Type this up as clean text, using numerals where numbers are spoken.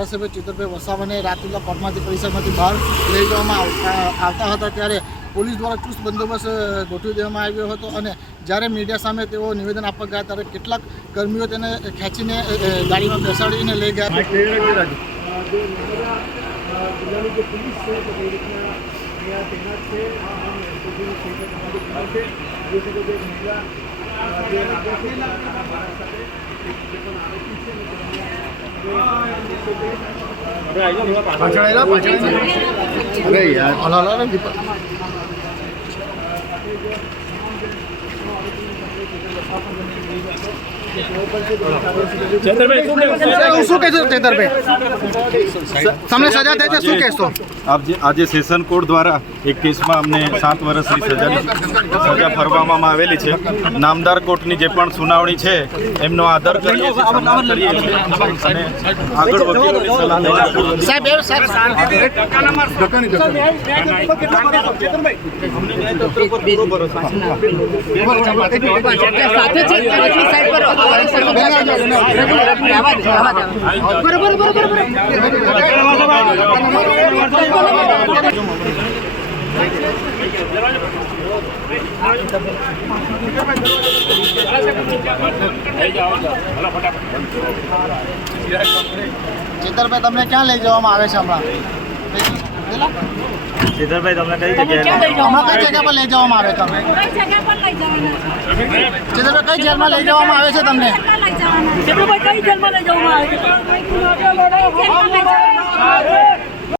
ધારાસભ્ય ચેતરભાઈ વસાવાને રાજપીપળા કોર્ટમાંથી પરિસરમાંથી બહાર લઈ જવામાં આવતા હતા ત્યારે પોલીસ દ્વારા ચુસ્ત બંદોબસ્ત ગોઠવી દેવામાં આવ્યો હતો અને જ્યારે મીડિયા સામે તેઓ નિવેદન આપવા ગયા ત્યારે કેટલાક કર્મીઓ તેને ખેંચીને ગાડીમાં બેસાડીને લઈ ગયા. જિલ્લાની જે પોલીસ છે તે રીતના અહીંયા તૈનાત છે. તમને સજા થઈ છે, શું કહેશો? આજે સેશન કોર્ટ દ્વારા એક કેસમાં અમને 7 વર્ષની સજા ફરવામાં આવેલી છે. નામદાર કોર્ટની જે પણ સુનાવણી છે એમનો આદર કરીએ છીએ, સન્માન કરીએ છીએ અને આગળ વકીલોની સલાહ લઈને ચેતરભાઈ તમને ક્યાં લઈ જવામાં આવે છે હમણાં? ચેતરભાઈ તમને કઈ જગ્યાએ કઈ જગ્યા પર લઈ જવામાં આવે તમને? ચેતરભાઈ કઈ જેલમાં લઈ જવામાં આવે છે તમને? ચેતરભાઈ કઈ જેલમાં લઈ જવામાં આવે છે?